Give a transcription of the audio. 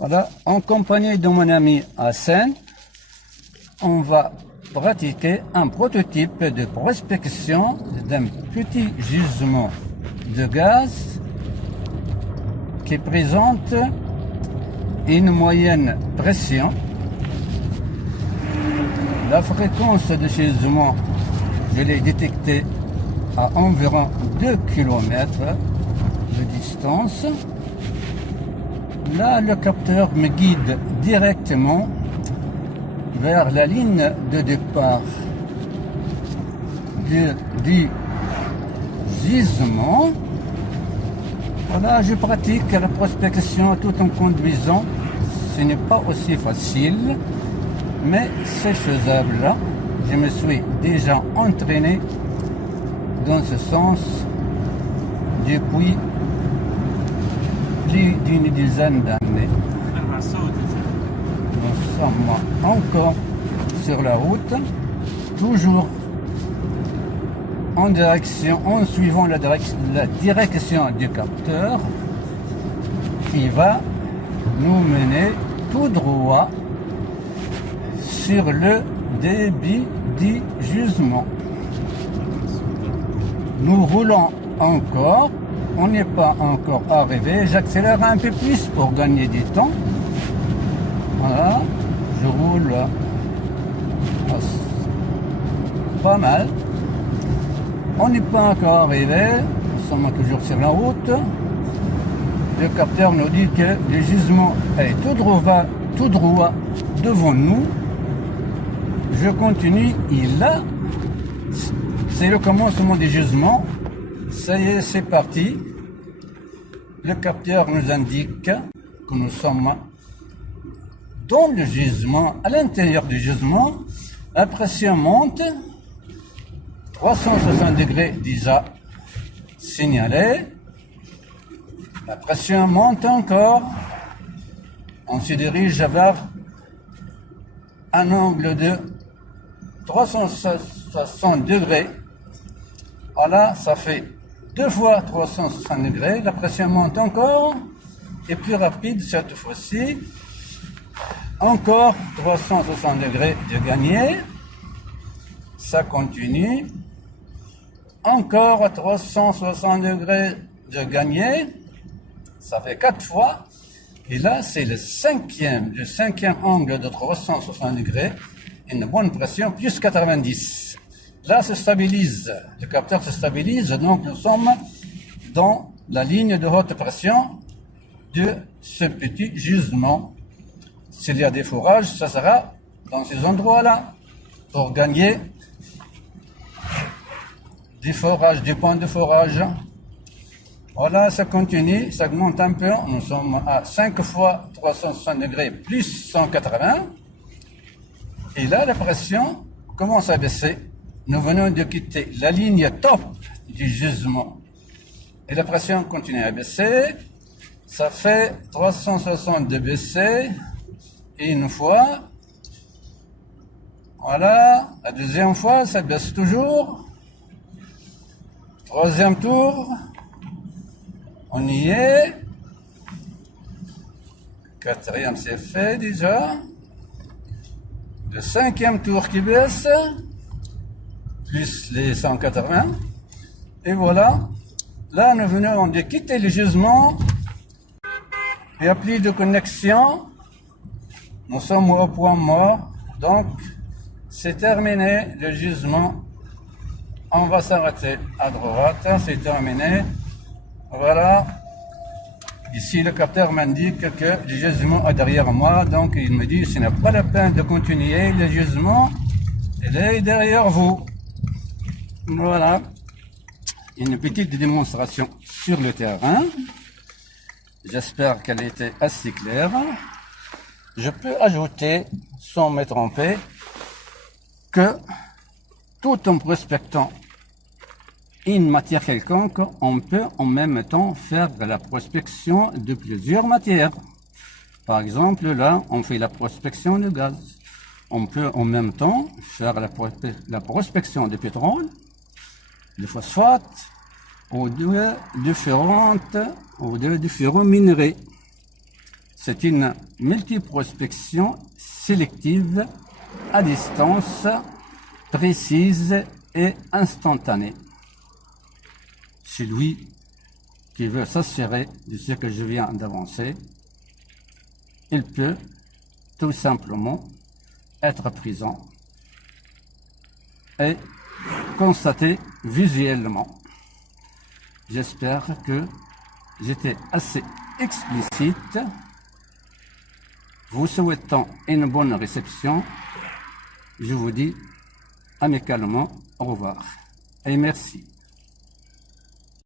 Voilà, en compagnie de mon ami Hassan, on va pratiquer un prototype de prospection d'un petit gisement de gaz qui présente une moyenne pression. La fréquence de gisement, je l'ai détectée à environ 2 km de distance. Là, le capteur me guide directement vers la ligne de départ du gisement. Voilà, je pratique la prospection tout en conduisant. Ce n'est pas aussi facile, mais c'est faisable. Là, je me suis déjà entraîné dans ce sens depuis plus d'une dizaine d'années. Nous sommes encore sur la route, toujours en suivant la direction du capteur qui va nous mener tout droit sur le débit du gisement. Nous roulons encore. On n'est pas encore arrivé. J'accélère un peu plus pour gagner du temps. Voilà. Je roule pas mal. On n'est pas encore arrivé. Nous sommes toujours sur la route. Le capteur nous dit que le gisement est tout droit devant nous. Je continue. Et là, c'est le commencement du gisement. Ça y est, c'est parti. Le capteur nous indique que nous sommes dans le gisement, à l'intérieur du gisement. La pression monte, 360 degrés déjà signalé. La pression monte encore. On se dirige vers un angle de 360 degrés. Voilà, ça fait 2 fois 360 degrés, la pression monte encore, et plus rapide cette fois-ci, encore 360 degrés de gagné, ça continue, encore 360 degrés de gagné, ça fait 4 fois, et là c'est le cinquième angle de 360 degrés, une bonne pression, plus 90. Là, se stabilise, le capteur se stabilise, donc nous sommes dans la ligne de haute pression de ce petit gisement. S'il y a des forages, ça sera dans ces endroits-là pour gagner des forages, des points de forage. Voilà, ça continue, ça augmente un peu. Nous sommes à 5 fois 360 degrés plus 180. Et là, la pression commence à baisser. Nous venons de quitter la ligne top du gisement. Et la pression continue à baisser. Ça fait 360 de baisser. Et une fois. Voilà. La deuxième fois, ça baisse toujours. Troisième tour. On y est. Quatrième, c'est fait déjà. Le cinquième tour qui baisse. Plus les 180. Et voilà. Là, nous venons de quitter le gisement. Il n'y a plus de connexion. Nous sommes au point mort. Donc, c'est terminé le gisement. On va s'arrêter à droite. C'est terminé. Voilà. Ici, le capteur m'indique que le gisement est derrière moi. Donc, il me dit, ce n'est pas la peine de continuer. Le gisement, il est derrière vous. Voilà, une petite démonstration sur le terrain. J'espère qu'elle était assez claire. Je peux ajouter, sans me tromper, que tout en prospectant une matière quelconque, on peut en même temps faire la prospection de plusieurs matières. Par exemple, là, on fait la prospection de gaz. On peut en même temps faire la prospection de pétrole, de phosphate, ou de différents minerais. C'est une multiprospection sélective à distance, précise et instantanée. Celui qui veut s'assurer de ce que je viens d'avancer, il peut tout simplement être présent et constater visuellement. J'espère que j'étais assez explicite. Vous souhaitant une bonne réception, je vous dis amicalement au revoir et merci.